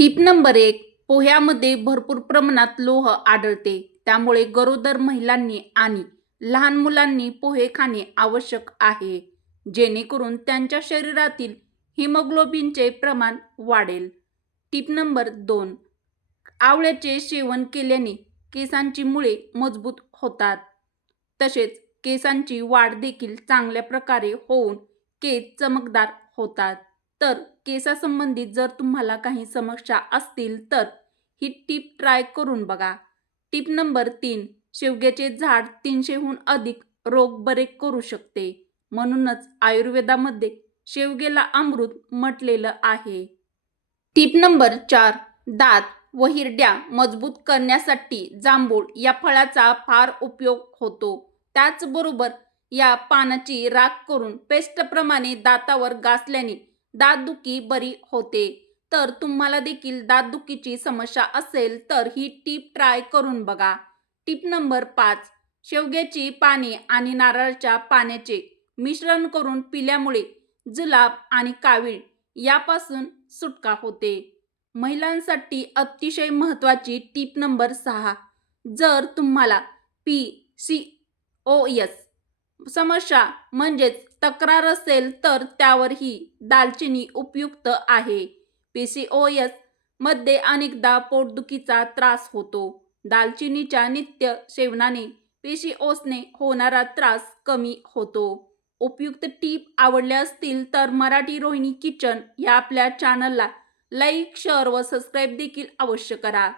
टीप number एक पोह्यामध्ये भरपूर प्रमाणात लोह आढळते. त्यामुळे गरोदर महिलांनी आणि लहान मुलांनी पोहे खाणे आवश्यक आहे. जेणेकरून त्यांच्या शरीरातील हिमोग्लोबिनचे प्रमाण वाढेल. टीप नंबर दोन आवळ्याचे सेवन केल्याने केसांची मुळे मजबूत होतात. तसेच केसांची वाढ देखील चांगल्या प्रकारे होऊन केस चमकदार होतात. तर केसासंबंधित जर तुम्हाला काही समस्या असतील तर ही टीप ट्राय करून बघा. टीप नंबर तीन शेवग्याचे झाड तीनशेहून अधिक रोग बरे करू शकते. म्हणूनच आयुर्वेदामध्ये शेवगेला अमृत म्हटलेलं आहे. टीप नंबर चार दात व हिरड्या मजबूत करण्यासाठी जांभूळ या फळाचा फार उपयोग होतो. त्याचबरोबर या पानाची राख करून पेस्टप्रमाणे दातावर घासल्याने दातदुखी बरी होते. तर तुम्हाला देखील दातदुखीची समस्या असेल तर ही टीप ट्राय करून बघा. टीप नंबर पाच शेवग्याची पाने आणि नारळाच्या पाण्याचे मिश्रण करून पिल्यामुळे जुलाब आणि कावीळ यापासून सुटका होते. महिलांसाठी अतिशय महत्त्वाची टीप नंबर सहा जर तुम्हाला पी सी ओ एस समस्या म्हणजेच तक्रार असेल तर त्यावरही दालचिनी उपयुक्त आहे. पी सी ओ एसमध्ये अनेकदा पोटदुखीचा त्रास होतो. दालचिनीच्या नित्य सेवनाने पी सी ओसने होणारा त्रास कमी होतो. उपयुक्त टीप आवडल्या असतील तर मराठी रोहिणी किचन या आपल्या चॅनलला लाईक शेअर व सबस्क्राईब देखील अवश्य करा.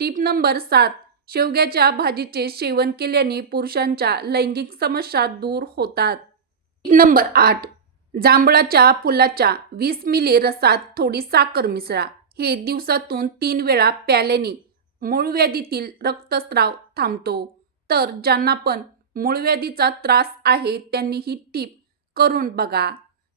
टीप नंबर सात शेवग्याच्या भाजीचे सेवन केल्याने पुरुषांच्या लैंगिक समस्या दूर होतात. नंबर आठ. जांभळाच्या फुलाच्या वीस मिली रसात थोडी साखर मिसळा. हे दिवसातून तीन वेळा प्याल्याने मूळव्याधीतील रक्तस्राव थांबतो. तर ज्यांना पण मूळव्याधीचा त्रास आहे त्यांनी ही टीप करून बघा.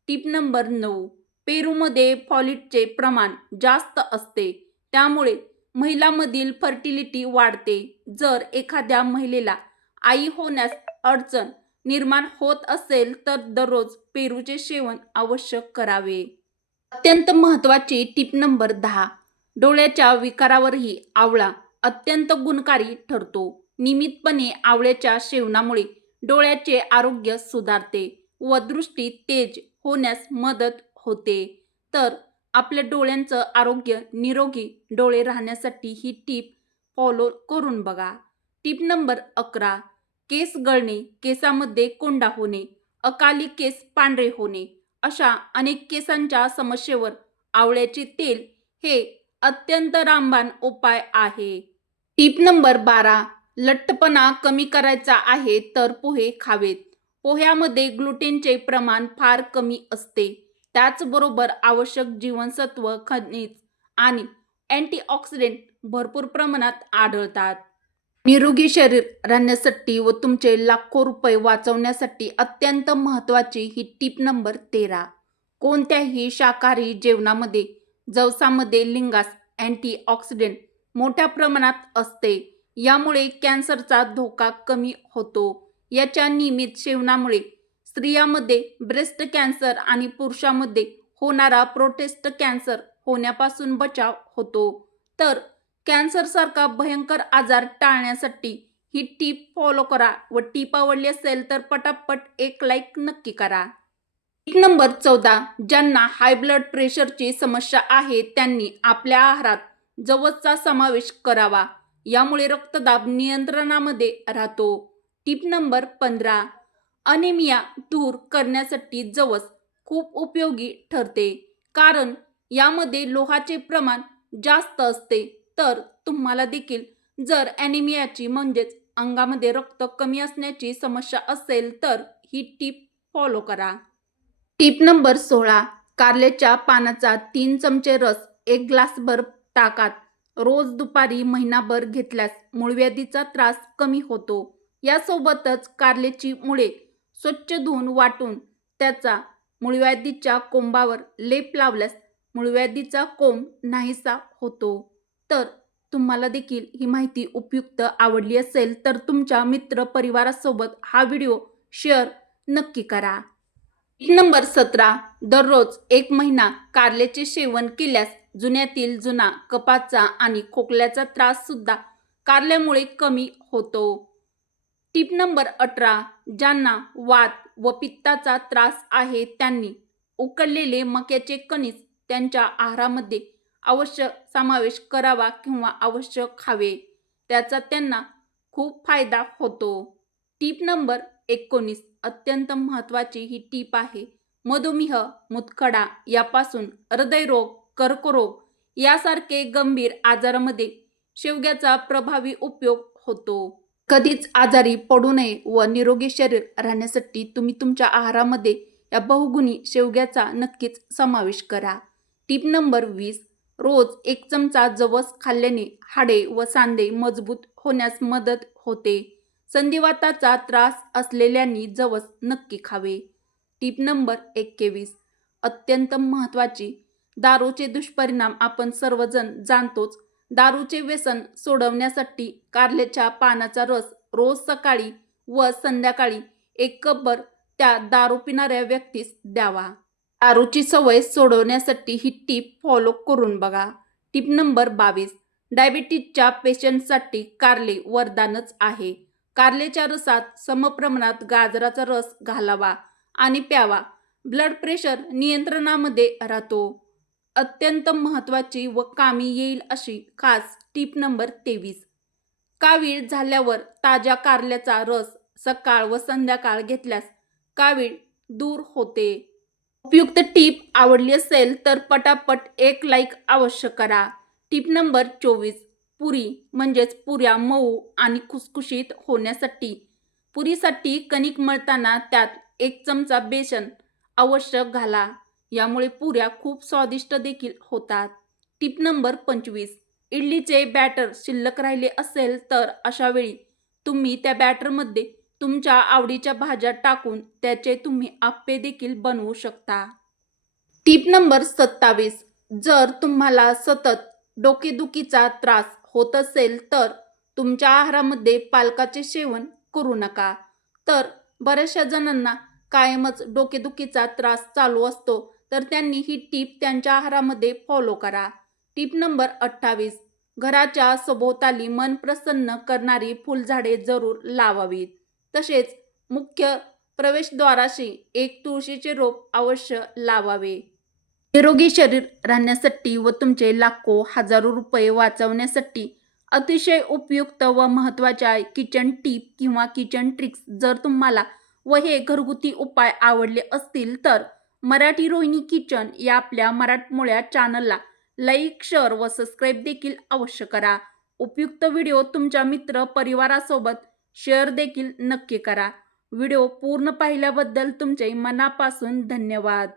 टीप नंबर नऊ. पेरूमध्ये फॉलिटचे प्रमाण जास्त असते. त्यामुळे महिलांमधील फर्टिलिटी वाढते. जर एखाद्या महिलेला आई होण्यास अडचण निर्माण होत असेल तर दररोज पेरूचे सेवन आवश्यक करावे. अत्यंत महत्त्वाची टिप नंबर दहा. डोळ्याच्या विकारावरही आवळा अत्यंत गुणकारी ठरतो. नियमितपणे आवळ्याच्या सेवनामुळे डोळ्याचे आरोग्य सुधारते व दृष्टी तेज होण्यास मदत होते. तर आपल्या डोळ्यांचं आरोग्य निरोगी डोळे राहण्यासाठी ही टीप फॉलो करून बघा. टीप नंबर अकरा. केस गळणे केसामध्ये कोंडा होणे अकाली केस पांढरे होणे अशा अनेक केसांच्या समस्येवर आवळ्याचे तेल हे अत्यंत रामबाण उपाय आहे. टीप नंबर बारा लठ्ठपणा कमी करायचा आहे तर पोहे खावेत. पोह्यामध्ये ग्लुटेनचे प्रमाण फार कमी असते. त्याचबरोबर आवश्यक जीवनसत्व खनिज आणि अँटीऑक्सिडेंट भरपूर प्रमाणात आढळतात. निरोगी शरीर राहण्यासाठी व तुमचे लाखो रुपये वाचवण्यासाठी अत्यंत महत्त्वाची ही टीप नंबर तेरा. कोणत्याही शाकाहारी जेवणामध्ये जवसामध्ये लिंगास अँटीऑक्सिडेंट मोठ्या प्रमाणात असते. यामुळे कॅन्सरचा धोका कमी होतो. याच्या नियमित सेवनामुळे स्त्रियामध्ये ब्रेस्ट कॅन्सर आणि पुरुषामध्ये होणारा प्रोटेस्ट कॅन्सर होण्यापासून बचाव होतो. तर कॅन्सरसारखा भयंकर आजार टाळण्यासाठी ही टीप फॉलो करा व टीप आवडली असेल तर पटापट एक लाईक नक्की करा. टीप नंबर चौदा. ज्यांना हाय ब्लड प्रेशरची समस्या आहे त्यांनी आपल्या आहारात जवसचा समावेश करावा. यामुळे रक्तदाब नियंत्रणामध्ये राहतो. टीप नंबर पंधरा. अनेमिया दूर करण्यासाठी जवस खूप उपयोगी ठरते. कारण यामध्ये लोहाचे प्रमाण जास्त असते. तर तुम्हाला देखील जर ॲनिमियाची म्हणजेच अंगामध्ये रक्त कमी असण्याची समस्या असेल तर ही टीप फॉलो करा. टीप नंबर सोळा कारल्याच्या पानाचा तीन चमचे रस एक ग्लासभर टाकात. रोज दुपारी महिनाभर घेतल्यास मूळव्याधीचा त्रास कमी होतो. यासोबतच कारल्याची मुळे स्वच्छ धुवून वाटून त्याचा मूळव्याधीच्या कोंबावर लेप लावल्यास मूळव्याधीचा कोंब नाहीसा होतो. तर तुम्हाला देखील ही माहिती उपयुक्त आवडली असेल तर तुमच्या मित्र परिवारासोबत हा व्हिडिओ शेअर नक्की करा. टीप नंबर सतरा. दररोज एक महिना कारल्याचे सेवन केल्यास जुन्यातील जुना कपाचा आणि खोकल्याचा त्रास सुद्धा कारल्यामुळे कमी होतो. टिप नंबर अठरा. ज्यांना वात व पित्ताचा त्रास आहे त्यांनी उकडलेले मक्याचे कणीस त्यांच्या आहारामध्ये अवश्य समावेश करावा किंवा आवश्यक खावे. त्याचा त्यांना खूप फायदा होतो. टीप नंबर एकोणीस अत्यंत महत्त्वाची ही टीप आहे. मधुमेह मुतखडा यापासून हृदयरोग कर्करोग यासारखे गंभीर आजारामध्ये शेवग्याचा प्रभावी उपयोग होतो. कधीच आजारी पडू नये व निरोगी शरीर राहण्यासाठी तुम्ही तुमच्या आहारामध्ये या बहुगुणी शेवग्याचा नक्कीच समावेश करा. टीप नंबर वीस रोज एक चमचा जवस खाल्ल्याने हाडे व सांधे मजबूत होण्यास मदत होते. संधिवाताचा त्रास असलेल्यांनी जवस नक्की खावे. टीप नंबर एक्केवीस. अत्यंत महत्त्वाची. दारूचे दुष्परिणाम आपण सर्वजण जाणतोच. दारूचे व्यसन सोडवण्यासाठी कारल्याच्या पानाचा रस रोज सकाळी व संध्याकाळी एक कपभर त्या दारू पिणाऱ्या व्यक्तीस द्यावा. दारूची सवय सोडवण्यासाठी ही टीप फॉलो करून बघा. टीप नंबर बावीस डायबिटीजच्या पेशंटसाठी कारले वरदानच आहे. कारलेच्या रसात समप्रमाणात गाजराचा रस घालावा आणि प्यावा. ब्लड प्रेशर नियंत्रणामध्ये राहतो. अत्यंत महत्त्वाची व कामी येईल अशी खास टीप नंबर तेवीस. कावीळ झाल्यावर ताज्या कारल्याचा रस सकाळ व संध्याकाळ घेतल्यास कावीळ दूर होते. उपयुक्त टीप आवडली असेल तर पटापट एक लाईक अवश्य करा. टीप नंबर चोवीस. पुरी म्हणजेच पुऱ्या मऊ आणि खुसखुशीत होण्यासाठी. पुरीसाठी कणिक मळताना त्यात एक चमचा बेसन अवश्य घाला. यामुळे पुऱ्या खूप स्वादिष्ट देखील होतात. टीप नंबर पंचवीस. इडलीचे बॅटर शिल्लक राहिले असेल तर अशावेळी तुम्ही त्या बॅटरमध्ये तुमच्या आवडीच्या भाज्या टाकून त्याचे तुम्ही आप्पे देखील बनवू शकता. टीप नंबर सत्तावीस. जर तुम्हाला सतत डोकेदुखीचा त्रास होत असेल तर तुमच्या आहारामध्ये पालकाचे सेवन करू नका. तर बऱ्याचशा जणांना कायमच डोकेदुखीचा त्रास चालू असतो तर त्यांनी ही टीप त्यांच्या आहारामध्ये फॉलो करा. टीप नंबर अठ्ठावीस. घराच्या सभोवताली मन प्रसन्न करणारी फुलझाडे जरूर लावावीत. तसेच मुख्य प्रवेशद्वाराशी एक तुळशीचे रोप अवश्य लावावे. निरोगी शरीर राहण्यासाठी व तुमचे लाखो हजारो रुपये वाचवण्यासाठी अतिशय उपयुक्त व महत्त्वाच्या किचन टीप किंवा किचन ट्रिक्स जर तुम्हाला व हे घरगुती उपाय आवडले असतील तर मराठी रोहिणी किचन या आपल्या मराठमोळ्या चॅनलला लाईक शेअर व सबस्क्राईब देखील अवश्य करा. उपयुक्त व्हिडिओ तुमच्या मित्र परिवारासोबत शेअर देखील नक्की करा. व्हिडिओ पूर्ण पाहिल्याबद्दल तुमचे मनापासून धन्यवाद.